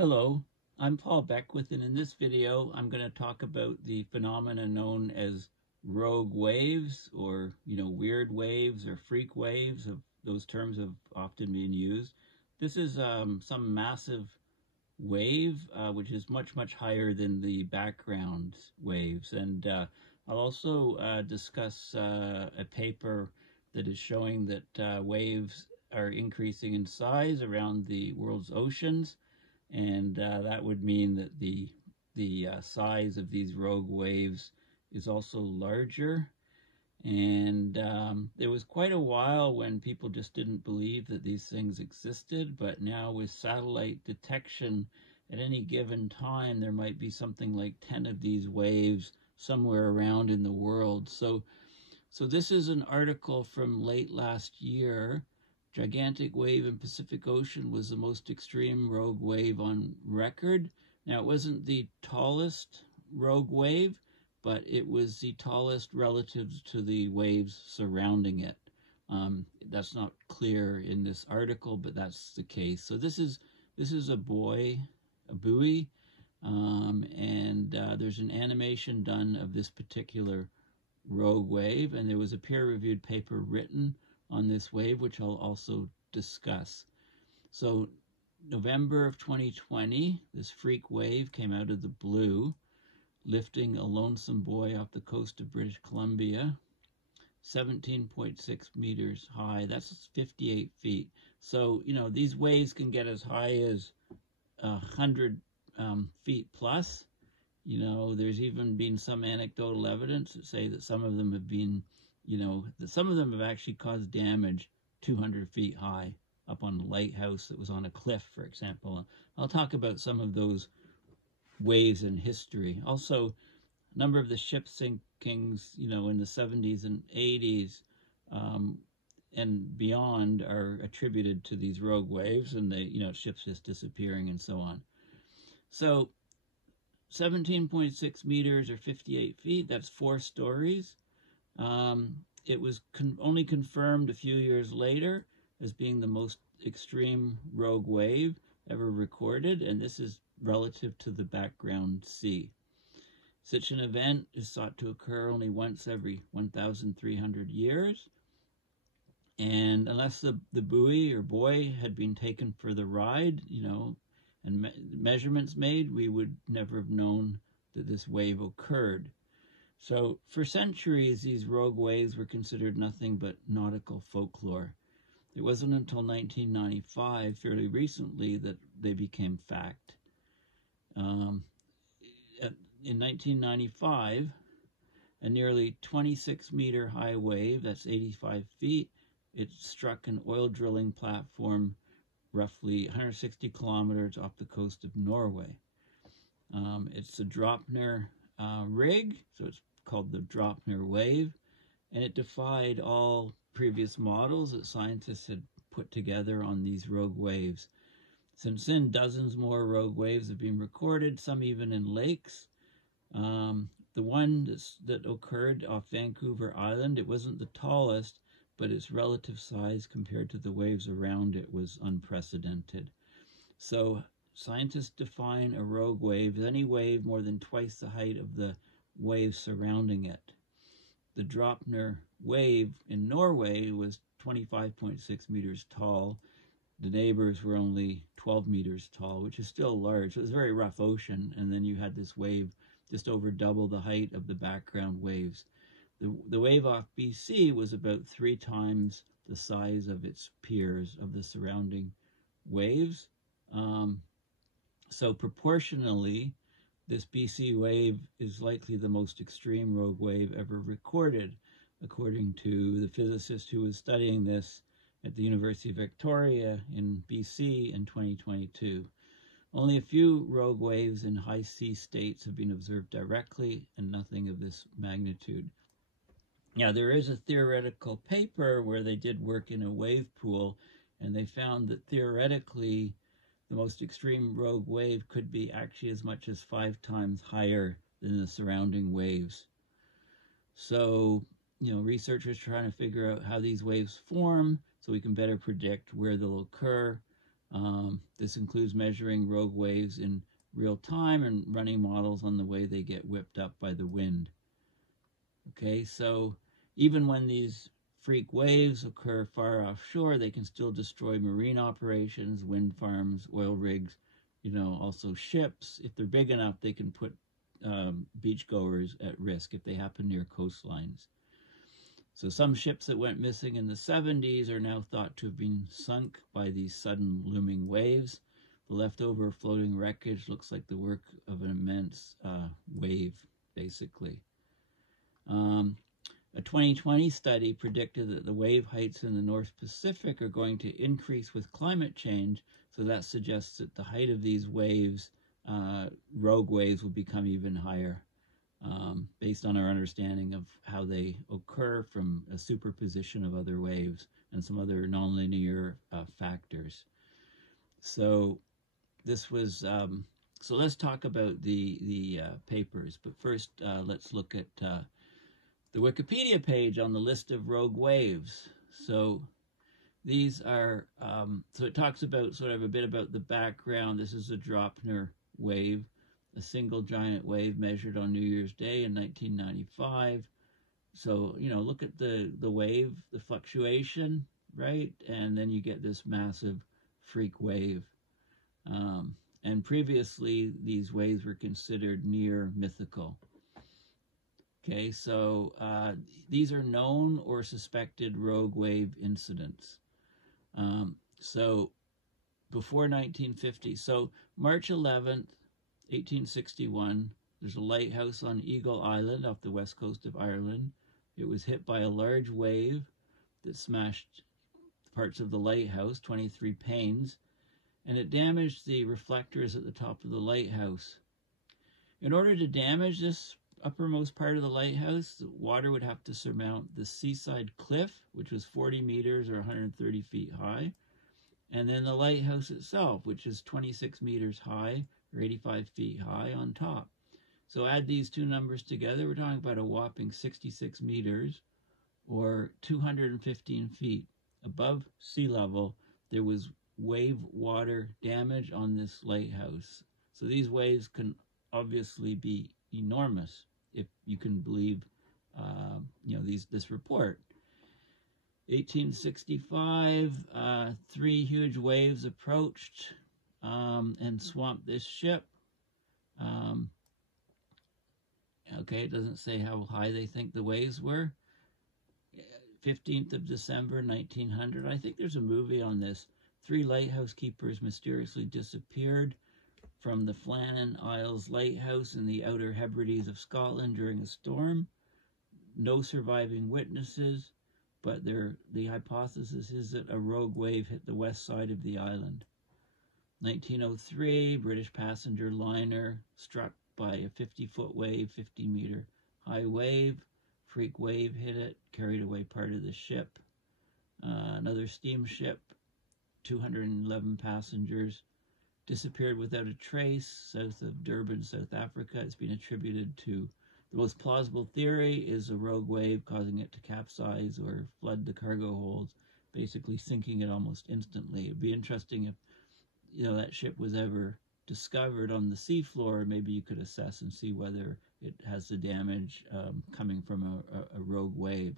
Hello, I'm Paul Beckwith, and in this video I'm going to talk about the phenomena known as rogue waves, or weird waves or freak waves. Those terms have often been used. This is some massive wave which is much higher than the background waves, and I'll also discuss a paper that is showing that waves are increasing in size around the world's oceans. And that would mean that the size of these rogue waves is also larger. And there was quite a while when people just didn't believe that these things existed, but now with satellite detection, at any given time there might be something like 10 of these waves somewhere around in the world. So this is an article from late last year. Gigantic wave in Pacific Ocean was the most extreme rogue wave on record. Now, it wasn't the tallest rogue wave, but it was the tallest relative to the waves surrounding it. That's not clear in this article, but that's the case. So this is a buoy, and there's an animation done of this particular rogue wave, and there was a peer-reviewed paper written on this wave, which I'll also discuss. So November of 2020, this freak wave came out of the blue, lifting a lonesome buoy off the coast of British Columbia, 17.6 meters high. That's 58 feet. So, these waves can get as high as 100 feet plus. There's even been some anecdotal evidence that say that some of them have been that some of them have actually caused damage 200 feet high up on a lighthouse that was on a cliff, for example. I'll talk about some of those waves in history. Also, a number of the ship sinkings, in the 70s and 80s and beyond are attributed to these rogue waves, and ships just disappearing and so on. So 17.6 meters or 58 feet, that's 4 stories. It was only confirmed a few years later as being the most extreme rogue wave ever recorded, and this is relative to the background sea. Such an event is thought to occur only once every 1,300 years, and unless the buoy or buoy had been taken for the ride, and measurements made, we would never have known that this wave occurred. So for centuries, these rogue waves were considered nothing but nautical folklore. It wasn't until 1995, fairly recently, that they became fact. In 1995, a nearly 26-meter high wave, that's 85 feet, it struck an oil drilling platform roughly 160 kilometers off the coast of Norway. It's a Dropner rig, so it's called the Dropner wave, and it defied all previous models that scientists had put together on these rogue waves. Since then, dozens more rogue waves have been recorded, some even in lakes. The one that occurred off Vancouver Island, it wasn't the tallest, but its relative size compared to the waves around it was unprecedented. So scientists define a rogue wave as any wave more than twice the height of the wave surrounding it. The Dropner wave in Norway was 25.6 meters tall. The neighbors were only 12 meters tall, which is still large. So it was a very rough ocean, and then you had this wave just over double the height of the background waves. The wave off BC was about 3 times the size of its peers, of the surrounding waves. So proportionally, this BC wave is likely the most extreme rogue wave ever recorded, according to the physicist who was studying this at the University of Victoria in BC in 2022. Only a few rogue waves in high sea states have been observed directly, and nothing of this magnitude. Now, there is a theoretical paper where they did work in a wave pool, and they found that theoretically the most extreme rogue wave could be actually as much as 5 times higher than the surrounding waves. So, researchers trying to figure out how these waves form so we can better predict where they'll occur. This includes measuring rogue waves in real time and running models on the way they get whipped up by the wind. Okay, so even when these freak waves occur far offshore, they can still destroy marine operations, wind farms, oil rigs, also ships. If they're big enough, they can put beachgoers at risk if they happen near coastlines. So some ships that went missing in the 70s are now thought to have been sunk by these sudden looming waves. The leftover floating wreckage looks like the work of an immense wave, basically. A 2020 study predicted that the wave heights in the North Pacific are going to increase with climate change, so that suggests that the height of these waves, rogue waves, will become even higher, based on our understanding of how they occur from a superposition of other waves and some other nonlinear factors. So this was, so let's talk about the papers, but first let's look at the Wikipedia page on the list of rogue waves. So these are, so it talks about sort of a bit about the background. This is a Dropner wave, a single giant wave measured on New Year's Day in 1995. So, look at the wave, the fluctuation, right? And then you get this massive freak wave. And previously, these waves were considered near mythical. Okay, so these are known or suspected rogue wave incidents. So before 1950, so March 11th, 1861, there's a lighthouse on Eagle Island off the west coast of Ireland. It was hit by a large wave that smashed parts of the lighthouse, 23 panes, and it damaged the reflectors at the top of the lighthouse. In order to damage this uppermost part of the lighthouse, the water would have to surmount the seaside cliff, which was 40 meters or 130 feet high, and then the lighthouse itself, which is 26 meters high or 85 feet high on top. So add these two numbers together, we're talking about a whopping 66 meters or 215 feet above sea level. There was wave water damage on this lighthouse. So these waves can obviously be enormous, if you can believe, this report. 1865, 3 huge waves approached and swamped this ship. Okay, it doesn't say how high they think the waves were. 15th of December, 1900. I think there's a movie on this. 3 lighthouse keepers mysteriously disappeared from the Flannan Isles Lighthouse in the Outer Hebrides of Scotland during a storm. No surviving witnesses, but the hypothesis is that a rogue wave hit the west side of the island. 1903, British passenger liner struck by a 50-foot wave, 50-meter high wave. Freak wave hit it, carried away part of the ship. Another steamship, 211 passengers, disappeared without a trace south of Durban, South Africa. It's been attributed to, the most plausible theory is a rogue wave causing it to capsize or flood the cargo holds, basically sinking it almost instantly. It'd be interesting if, that ship was ever discovered on the seafloor. Maybe you could assess and see whether it has the damage coming from a rogue wave.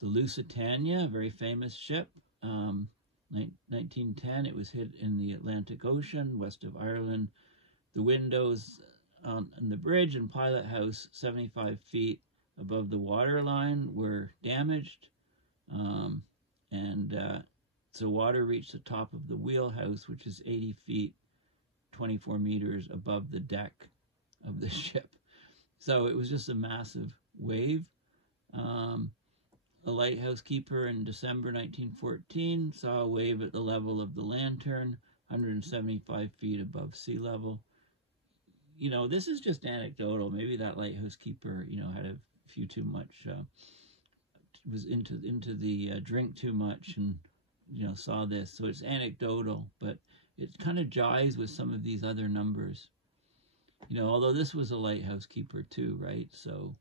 The Lusitania, a very famous ship, 1910, it was hit in the Atlantic Ocean, west of Ireland. The windows on the bridge and pilot house, 75 feet above the waterline, were damaged. So water reached the top of the wheelhouse, which is 80 feet, 24 meters above the deck of the ship. So it was just a massive wave. A lighthouse keeper in December 1914 saw a wave at the level of the Lantern, 175 feet above sea level. This is just anecdotal. Maybe that lighthouse keeper, had a few too much, was into the drink too much and, saw this. So it's anecdotal, but it kind of jives with some of these other numbers. Although this was a lighthouse keeper too, right? So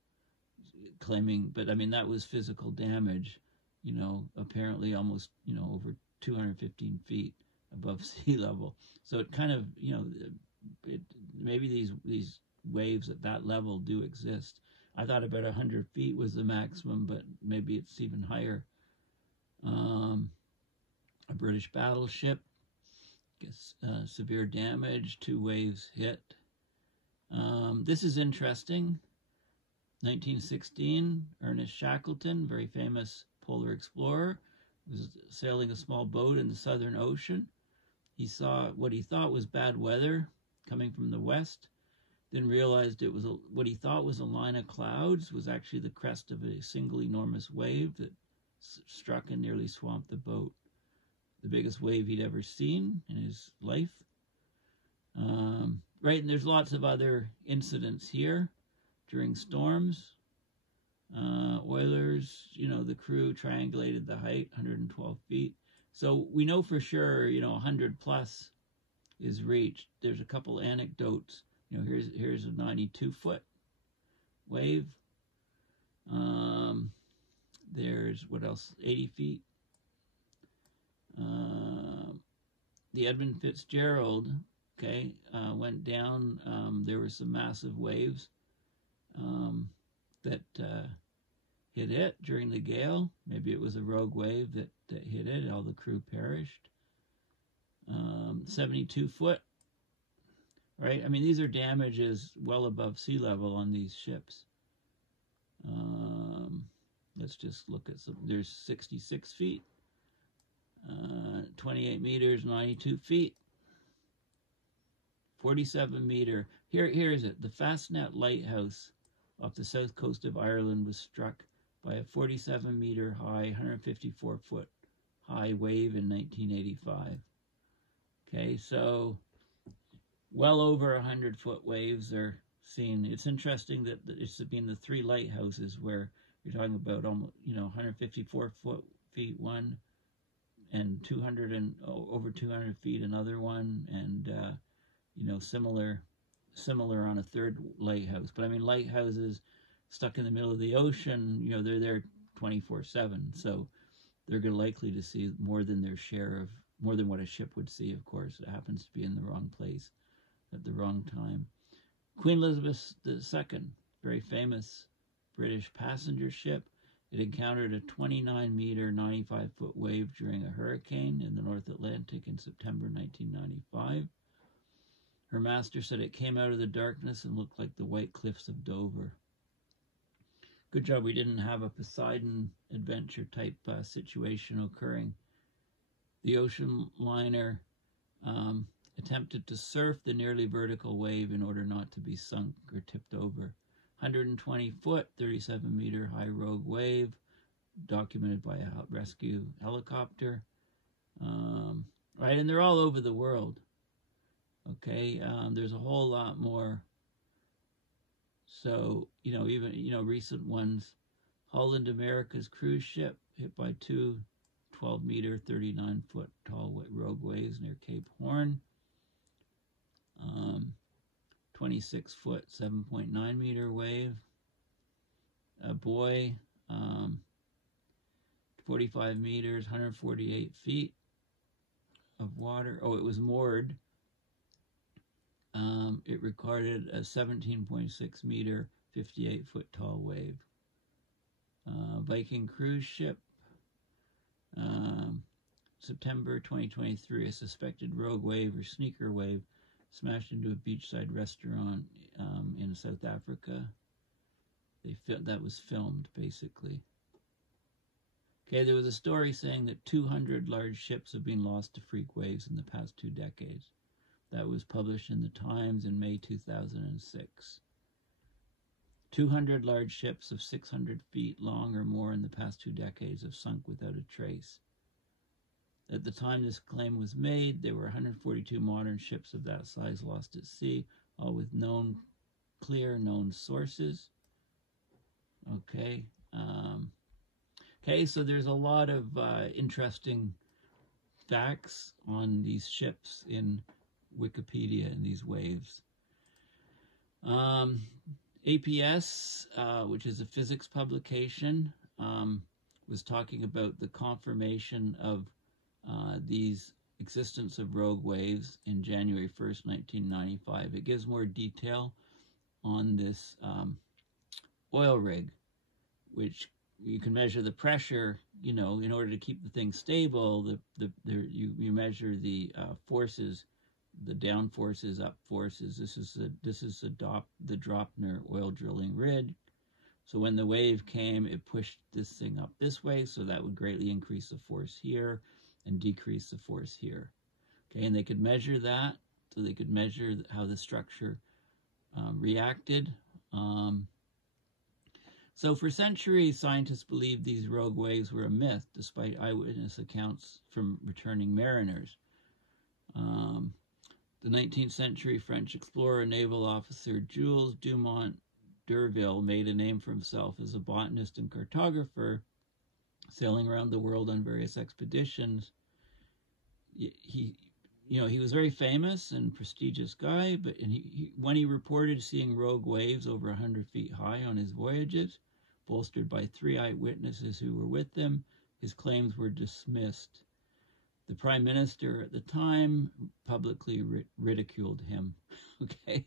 claiming, but I mean, that was physical damage, apparently almost, over 215 feet above sea level. So it kind of, you know, maybe these waves at that level do exist. I thought about 100 feet was the maximum, but maybe it's even higher. A British battleship gets severe damage, 2 waves hit. This is interesting. 1916, Ernest Shackleton, very famous polar explorer, was sailing a small boat in the Southern Ocean. He saw what he thought was bad weather coming from the west, then realized it was what he thought was a line of clouds was actually the crest of a single enormous wave that struck and nearly swamped the boat. The biggest wave he'd ever seen in his life. Right, and there's lots of other incidents here during storms. Oilers, you know, the crew triangulated the height, 112 feet. So we know for sure, you know, 100 plus is reached. There's a couple anecdotes. You know, here's a 92-foot wave. There's, what else, 80 feet. The Edmund Fitzgerald, okay, went down. There were some massive waves that hit it during the gale. Maybe it was a rogue wave that hit it. All the crew perished. 72 foot, right? I mean, these are damages well above sea level on these ships. Let's just look at some. There's 66 feet, 28 meters, 92 feet, 47 meter. Here's it. The Fastnet Lighthouse off the south coast of Ireland was struck by a 47 meter high, 154 foot high wave in 1985. Okay, so well over 100-foot waves are seen. It's interesting that it's been the 3 lighthouses where you're talking about almost, you know, 154 feet one, and 200 and over 200 feet another one, and you know, similar on a 3rd lighthouse. But I mean, lighthouses stuck in the middle of the ocean, you know, they're there 24/7, so they're likely to see more than their share of, more than what a ship would see, of course. It happens to be in the wrong place at the wrong time. Queen Elizabeth II, very famous British passenger ship. It encountered a 29-meter, 95-foot wave during a hurricane in the North Atlantic in September 1995. Her master said it came out of the darkness and looked like the white cliffs of Dover. Good job we didn't have a Poseidon adventure type situation occurring. The ocean liner attempted to surf the nearly vertical wave in order not to be sunk or tipped over. 120 foot, 37 meter high rogue wave, documented by a rescue helicopter. Right, and they're all over the world. Okay, there's a whole lot more. So, you know, even, you know, recent ones. Holland America's cruise ship hit by 2 12-meter, 39-foot tall rogue waves near Cape Horn. 26-foot, 7.9-meter wave. A buoy, 45 meters, 148 feet of water. Oh, it was moored. It recorded a 17.6 meter, 58-foot tall wave. Viking cruise ship, September 2023, a suspected rogue wave or sneaker wave smashed into a beachside restaurant in South Africa. That was filmed, basically. Okay, there was a story saying that 200 large ships have been lost to freak waves in the past 2 decades. That was published in the Times in May 2006. 200 large ships of 600 feet long or more in the past 2 decades have sunk without a trace. At the time this claim was made, there were 142 modern ships of that size lost at sea, all with clear known sources. Okay. Okay, so there's a lot of interesting facts on these ships in Wikipedia and these waves. APS, which is a physics publication, was talking about the confirmation of these existence of rogue waves in January 1st, 1995. It gives more detail on this oil rig, which you can measure the pressure, you know, in order to keep the thing stable. You measure the forces, the down forces, up forces. This is the Dropner oil drilling rig. So when the wave came, it pushed this thing up this way, so that would greatly increase the force here and decrease the force here. Okay, and they could measure that, so they could measure how the structure reacted. So for centuries, scientists believed these rogue waves were a myth, despite eyewitness accounts from returning mariners. The 19th century French explorer and naval officer Jules Dumont d'Urville made a name for himself as a botanist and cartographer, sailing around the world on various expeditions. He was very famous and prestigious guy, but when he reported seeing rogue waves over 100 feet high on his voyages, bolstered by 3 eyewitnesses who were with him, his claims were dismissed. The prime minister at the time publicly ridiculed him. Okay,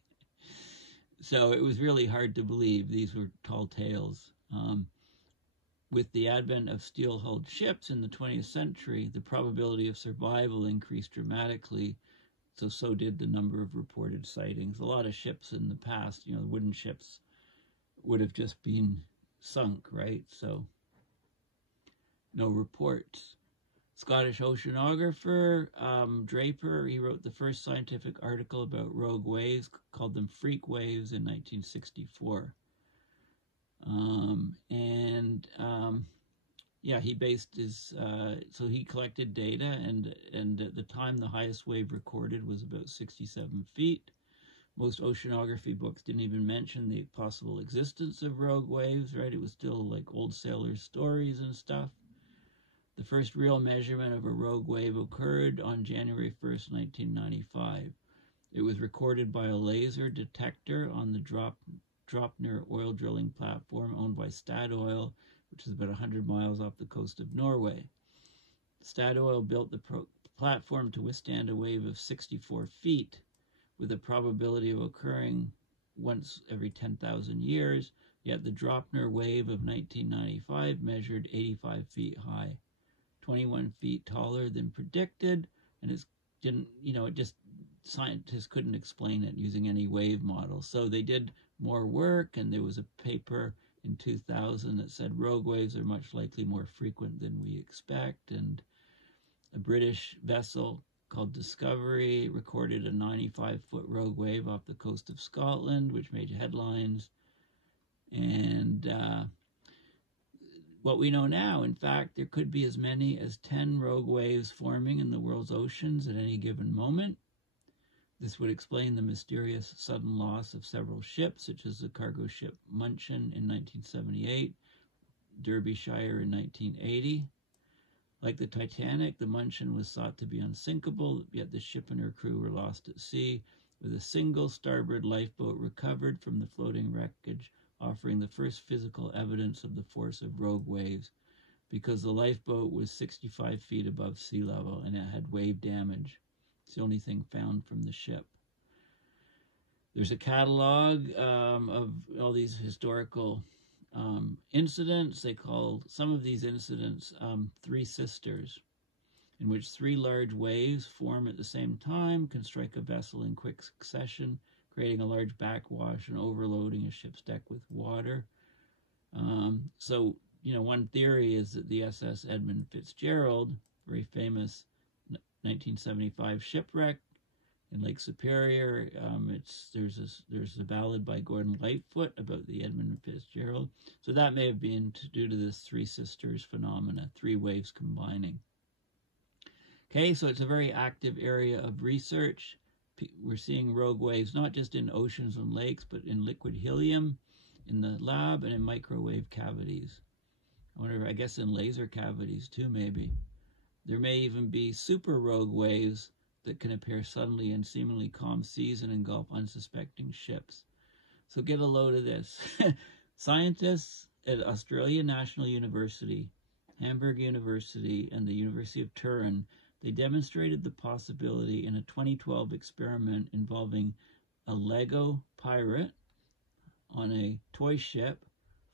so it was really hard to believe these were tall tales. With the advent of steel-hulled ships in the 20th century, the probability of survival increased dramatically, so did the number of reported sightings. A lot of ships in the past, you know, the wooden ships, would have just been sunk, right? So no reports. Scottish oceanographer Draper, he wrote the first scientific article about rogue waves, called them freak waves, in 1964. He based his, so he collected data, and at the time the highest wave recorded was about 67 feet. Most oceanography books didn't even mention the possible existence of rogue waves, right? It was still like old sailors' stories and stuff. The first real measurement of a rogue wave occurred on January 1st, 1995. It was recorded by a laser detector on the Dropner oil drilling platform owned by Statoil, which is about 100 miles off the coast of Norway. Statoil built the platform to withstand a wave of 64 feet, with a probability of occurring once every 10,000 years, yet the Dropner wave of 1995 measured 85 feet high, 21 feet taller than predicted, and scientists couldn't explain it using any wave model. So they did more work, and there was a paper in 2000 that said rogue waves are much likely more frequent than we expect, and a British vessel called Discovery recorded a 95-foot rogue wave off the coast of Scotland, which made headlines. And what we know now, in fact, there could be as many as 10 rogue waves forming in the world's oceans at any given moment. This would explain the mysterious sudden loss of several ships, such as the cargo ship Munchen in 1978, Derbyshire in 1980. Like the Titanic, the Munchen was thought to be unsinkable, yet the ship and her crew were lost at sea, with a single starboard lifeboat recovered from the floating wreckage, offering the first physical evidence of the force of rogue waves, because the lifeboat was 65 feet above sea level and it had wave damage. It's the only thing found from the ship. There's a catalog of all these historical incidents. They call some of these incidents Three Sisters, in which 3 large waves form at the same time, can strike a vessel in quick succession, creating a large backwash and overloading a ship's deck with water. So, one theory is that the SS Edmund Fitzgerald, very famous 1975 shipwreck in Lake Superior, there's a ballad by Gordon Lightfoot about the Edmund Fitzgerald. So that may have been due to this Three Sisters phenomena, 3 waves combining. Okay, so it's a very active area of research. We're seeing rogue waves not just in oceans and lakes, but in liquid helium in the lab and in microwave cavities. I guess in laser cavities too, maybe. There may even be super rogue waves that can appear suddenly in seemingly calm seas and engulf unsuspecting ships. So get a load of this. Scientists at Australian National University, Hamburg University, and the University of Turin they demonstrated the possibility in a 2012 experiment involving a Lego pirate on a toy ship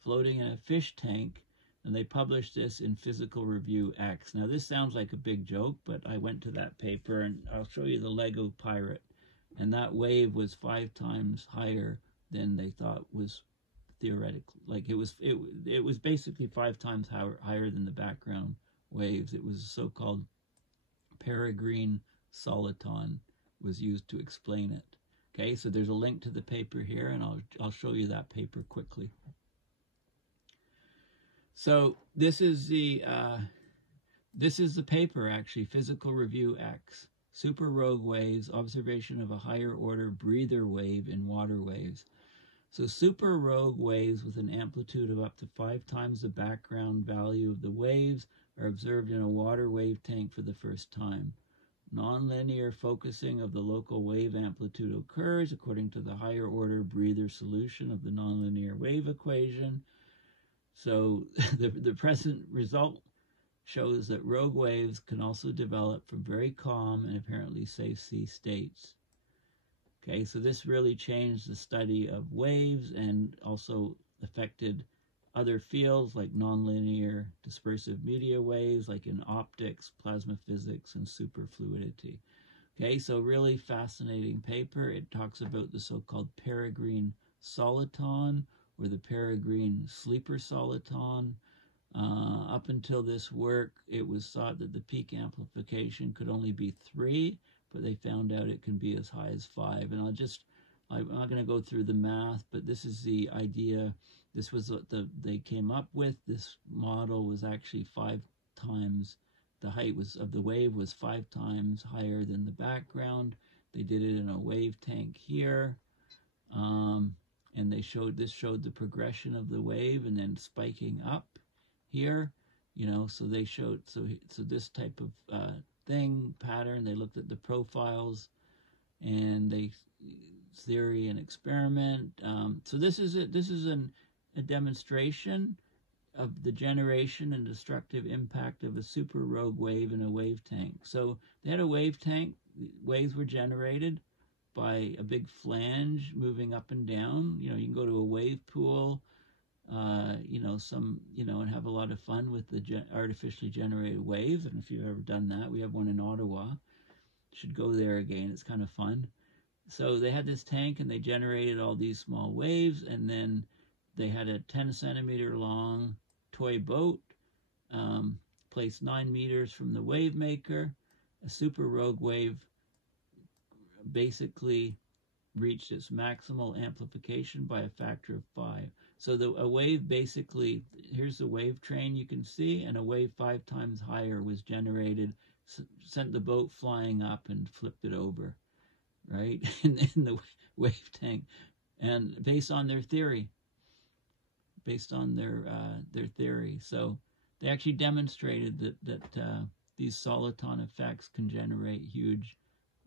floating in a fish tank, and they published this in Physical Review X. Now this sounds like a big joke, but I went to that paper and I'll show you the Lego pirate, and that wave was 5 times higher than they thought was theoretical. Like it was basically 5 times higher than the background waves. It was a so-called peregrine soliton was used to explain it. Okay, so there's a link to the paper here, and I'll show you that paper quickly. So this is the paper, actually, Physical Review X, Super Rogue Waves, Observation of a Higher Order Breather Wave in Water Waves. So super rogue waves with an amplitude of up to 5 times the background value of the waves are observed in a water wave tank for the first time. Nonlinear focusing of the local wave amplitude occurs according to the higher order breather solution of the nonlinear wave equation. So the present result shows that rogue waves can also develop from very calm and apparently safe sea states. Okay, so this really changed the study of waves and also affected other fields like nonlinear dispersive media waves, like in optics, plasma physics, and superfluidity. Okay, so really fascinating paper. It talks about the so-called peregrine soliton, or the peregrine sleeper soliton. Up until this work, it was thought that the peak amplification could only be 3, but they found out it can be as high as 5. And I'm not going to go through the math, but this is the idea. This was what they came up with. This model was actually 5 times, the height of the wave was 5 times higher than the background. They did it in a wave tank here. And this showed the progression of the wave and then spiking up here, so they showed, so this type of pattern, they looked at the profiles and theory and experiment. So this is a demonstration of the generation and destructive impact of a super rogue wave in a wave tank. So they had a wave tank, waves were generated by a big flange moving up and down. You can go to a wave pool, and have a lot of fun with the artificially generated waves. And if you've ever done that, we have one in Ottawa. Should go there again. It's kind of fun. So they had this tank and they generated all these small waves, and then they had a 10-centimeter long toy boat placed 9 meters from the wave maker. A super rogue wave basically reached its maximal amplification by a factor of 5. So a wave basically, here's the wave train you can see, and a wave 5 times higher was generated, sent the boat flying up and flipped it over, right, in the wave tank. And based on their theory, so they actually demonstrated that these soliton effects can generate huge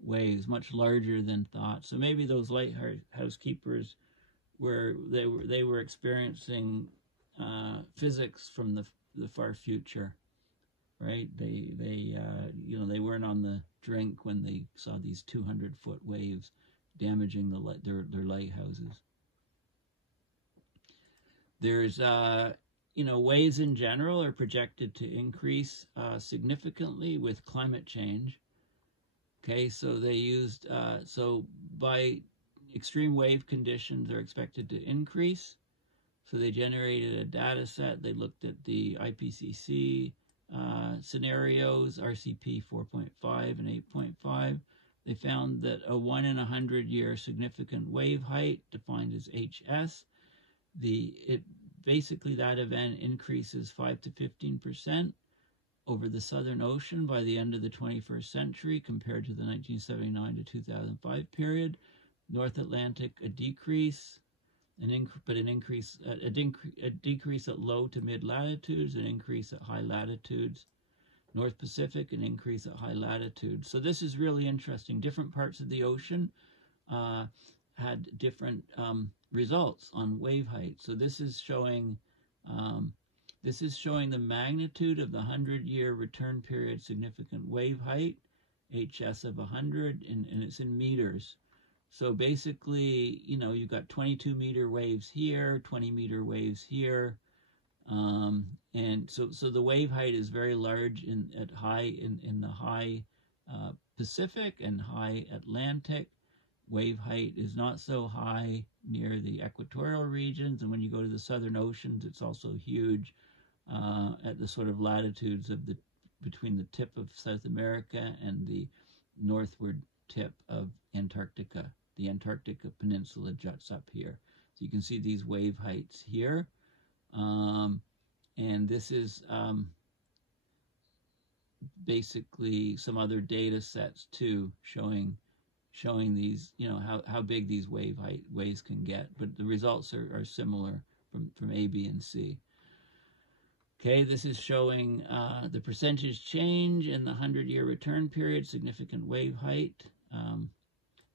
waves, much larger than thought. So maybe those lighthouse keepers they were experiencing physics from the far future, right? They weren't on the drink when they saw these 200-foot waves damaging their lighthouses. There's waves in general are projected to increase significantly with climate change. Okay, so they used, so by extreme wave conditions are expected to increase. So they generated a data set. They looked at the IPCC scenarios, RCP 4.5 and 8.5. They found that a 1 in 100-year significant wave height, defined as HS, basically that event increases 5 to 15% over the Southern Ocean by the end of the 21st century compared to the 1979 to 2005 period. North Atlantic, a decrease, a decrease at low to mid latitudes, an increase at high latitudes. North Pacific, an increase at high latitudes. So this is really interesting. Different parts of the ocean had different results on wave height. So this is showing This is showing the magnitude of the 100-year return period significant wave height, HS of 100, and it's in meters. So basically, you know, you've got 22-meter waves here, 20-meter waves here, and so the wave height is very large in the high Pacific and high Atlantic. Wave height is not so high near the equatorial regions, and when you go to the southern oceans, it's also huge at the sort of latitudes of between the tip of South America and the northward tip of Antarctica. The Antarctica Peninsula juts up here. So you can see these wave heights here. And this is basically some other data sets too, showing these, you know, how big these waves can get. But the results are similar from A, B, and C. Okay, this is showing the percentage change in the 100-year return period, significant wave height.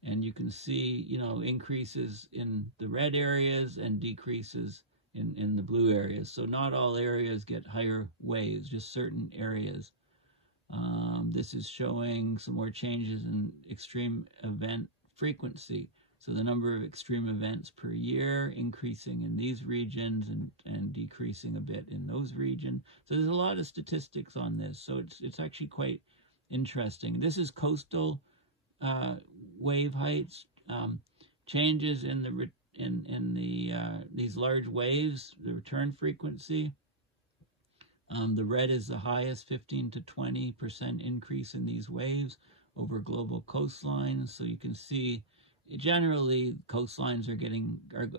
And you can see, you know, increases in the red areas and decreases in the blue areas. So not all areas get higher waves, just certain areas. This is showing some more changes in extreme event frequency. So the number of extreme events per year increasing in these regions and decreasing a bit in those regions. So there's a lot of statistics on this. So it's actually quite interesting. This is coastal wave heights, changes in these large waves, the return frequency. The red is the highest, 15 to 20% increase in these waves over global coastlines. So you can see generally coastlines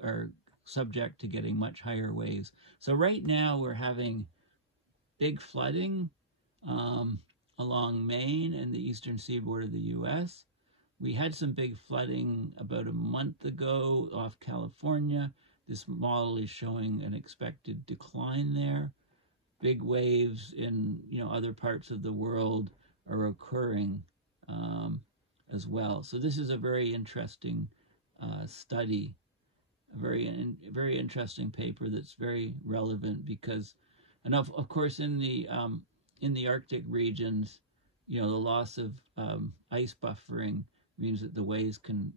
are subject to getting much higher waves. So right now we're having big flooding along Maine and the eastern seaboard of the U.S. We had some big flooding about a month ago off California. This model is showing an expected decline there. Big waves in, you know, other parts of the world are occurring as well. So this is a very interesting study, a very interesting paper that's very relevant because, and of course in the Arctic regions, you know, the loss of ice buffering means that the waves can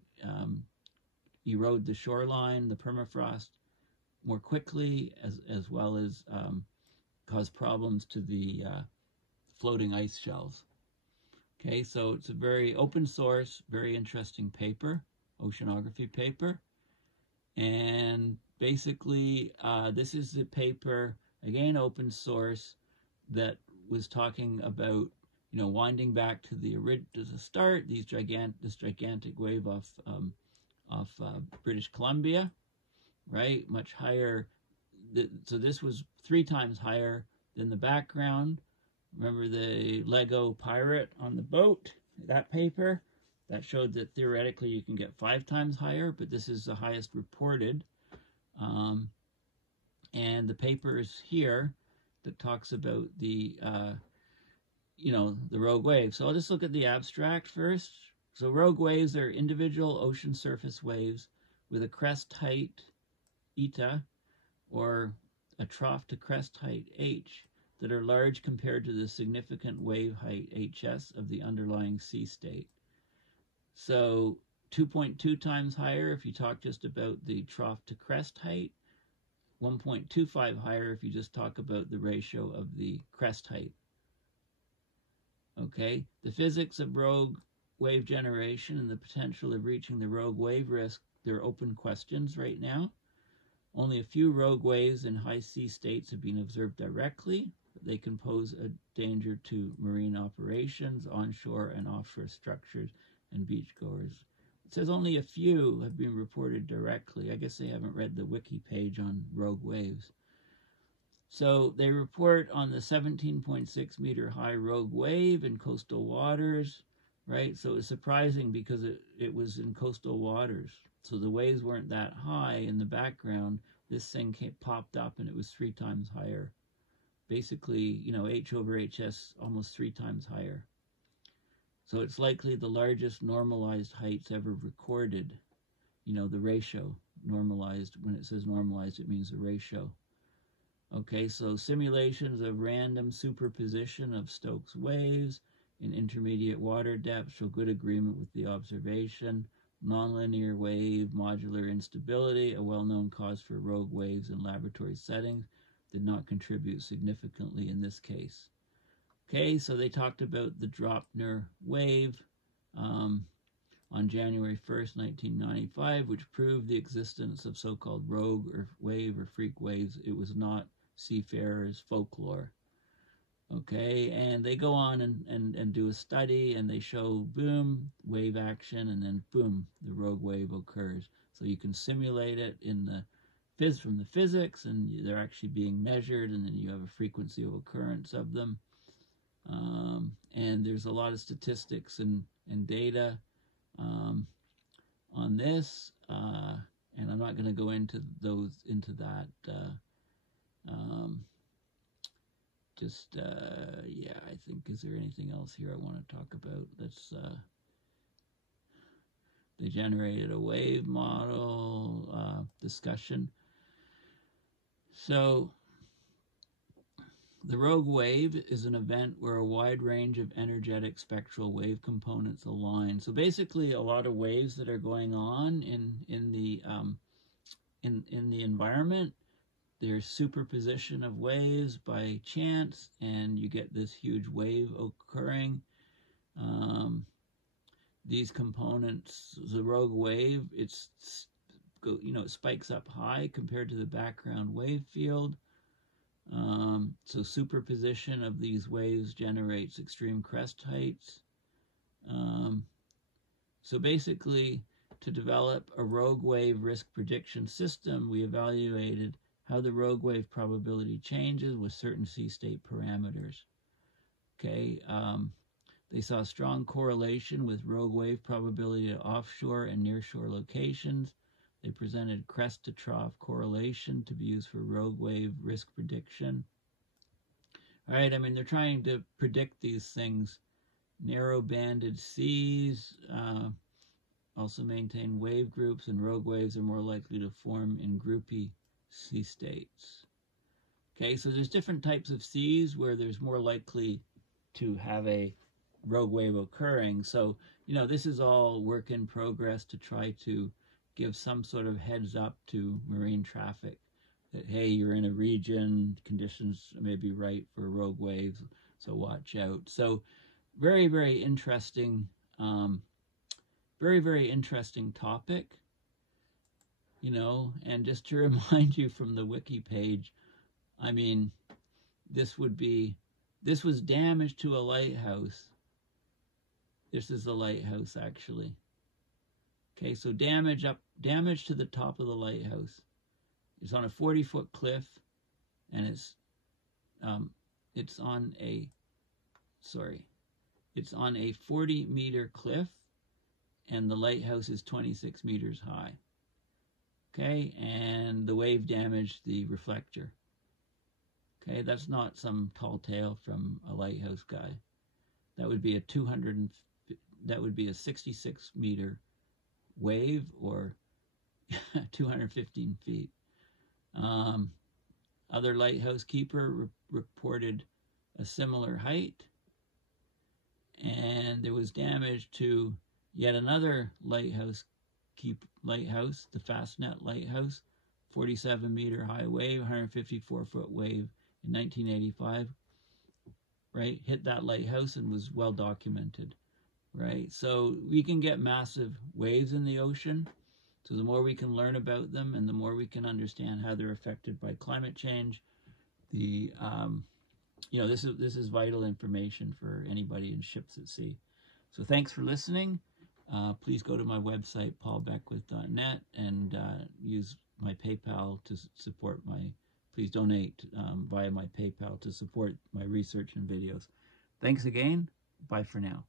erode the shoreline, the permafrost, more quickly, as well as cause problems to the floating ice shelves. Okay, so it's a very open source, very interesting paper, oceanography paper. And basically, this is the paper, again, open source, that was talking about, you know, winding back to the start, this gigantic wave off British Columbia, right? Much higher. So this was 3 times higher than the background. Remember the Lego pirate on the boat? That paper that showed that theoretically you can get 5 times higher, but this is the highest reported. And the paper is here that talks about the you know, the rogue waves. So I'll just look at the abstract first. So rogue waves are individual ocean surface waves with a crest height eta or a trough to crest height h that are large compared to the significant wave height hs of the underlying sea state. So 2.2 times higher if you talk just about the trough to crest height, 1.25 higher if you just talk about the ratio of the crest height. Okay, the physics of rogue wave generation and the potential of reaching the rogue wave risk, they're open questions right now. Only a few rogue waves in high sea states have been observed directly. They can pose a danger to marine operations, onshore and offshore structures, and beachgoers. It says only a few have been reported directly. I guess they haven't read the wiki page on rogue waves. So they report on the 17.6 meter high rogue wave in coastal waters, right? So it's surprising because it was in coastal waters. So the waves weren't that high in the background. This thing popped up and it was 3 times higher. Basically, you know, H over HS almost 3 times higher. So it's likely the largest normalized heights ever recorded. You know, the ratio normalized. When it says normalized, it means the ratio. Okay, so simulations of random superposition of Stokes waves in intermediate water depth show good agreement with the observation. Nonlinear wave modular instability, a well-known cause for rogue waves in laboratory settings, did not contribute significantly in this case. Okay, so they talked about the Dropner wave on January 1st, 1995, which proved the existence of so-called rogue or wave or freak waves. It was not seafarers' folklore. Okay, and they go on and do a study, and they show, boom, wave action, and then boom, the rogue wave occurs. So you can simulate it in the from the physics, and they're actually being measured, and then you have a frequency of occurrence of them. And there's a lot of statistics and data on this, and I'm not going to go into that. Yeah, I think, is there anything else here I want to talk about? Let's, they generated a wave model discussion. So the rogue wave is an event where a wide range of energetic spectral wave components align. So basically, a lot of waves that are going on in the environment, there's superposition of waves by chance, and you get this huge wave occurring. These components, the rogue wave, it spikes up high compared to the background wave field. So superposition of these waves generates extreme crest heights. So basically, to develop a rogue wave risk prediction system, we evaluated how the rogue wave probability changes with certain sea state parameters. Okay, they saw strong correlation with rogue wave probability at offshore and nearshore locations. They presented crest to trough correlation to be used for rogue wave risk prediction. All right, I mean, they're trying to predict these things. Narrow banded seas also maintain wave groups, and rogue waves are more likely to form in groupy sea states. Okay, so there's different types of seas where there's more likely to have a rogue wave occurring. So, this is all work in progress to try to give some sort of heads up to marine traffic that, hey, you're in a region, conditions may be right for rogue waves, so watch out. So very, very interesting, very interesting topic, and just to remind you from the wiki page, I mean, this was damage to a lighthouse. This is a lighthouse, actually. Okay, so damage to the top of the lighthouse. It's on a 40-foot cliff, and it's on a 40-meter cliff, and the lighthouse is 26 meters high. Okay, and the wave damaged the reflector. Okay, that's not some tall tale from a lighthouse guy. That would be a 66-meter wave, or 215 feet. Other lighthouse keeper reported a similar height, and there was damage to yet another lighthouse, the Fastnet Lighthouse, 47-meter high wave, 154-foot wave in 1985. Right, hit that lighthouse and was well documented. Right, so we can get massive waves in the ocean. So the more we can learn about them, and the more we can understand how they're affected by climate change, this is vital information for anybody in ships at sea. So thanks for listening. Please go to my website, paulbeckwith.net, and use my PayPal to support please donate via my PayPal to support my research and videos. Thanks again. Bye for now.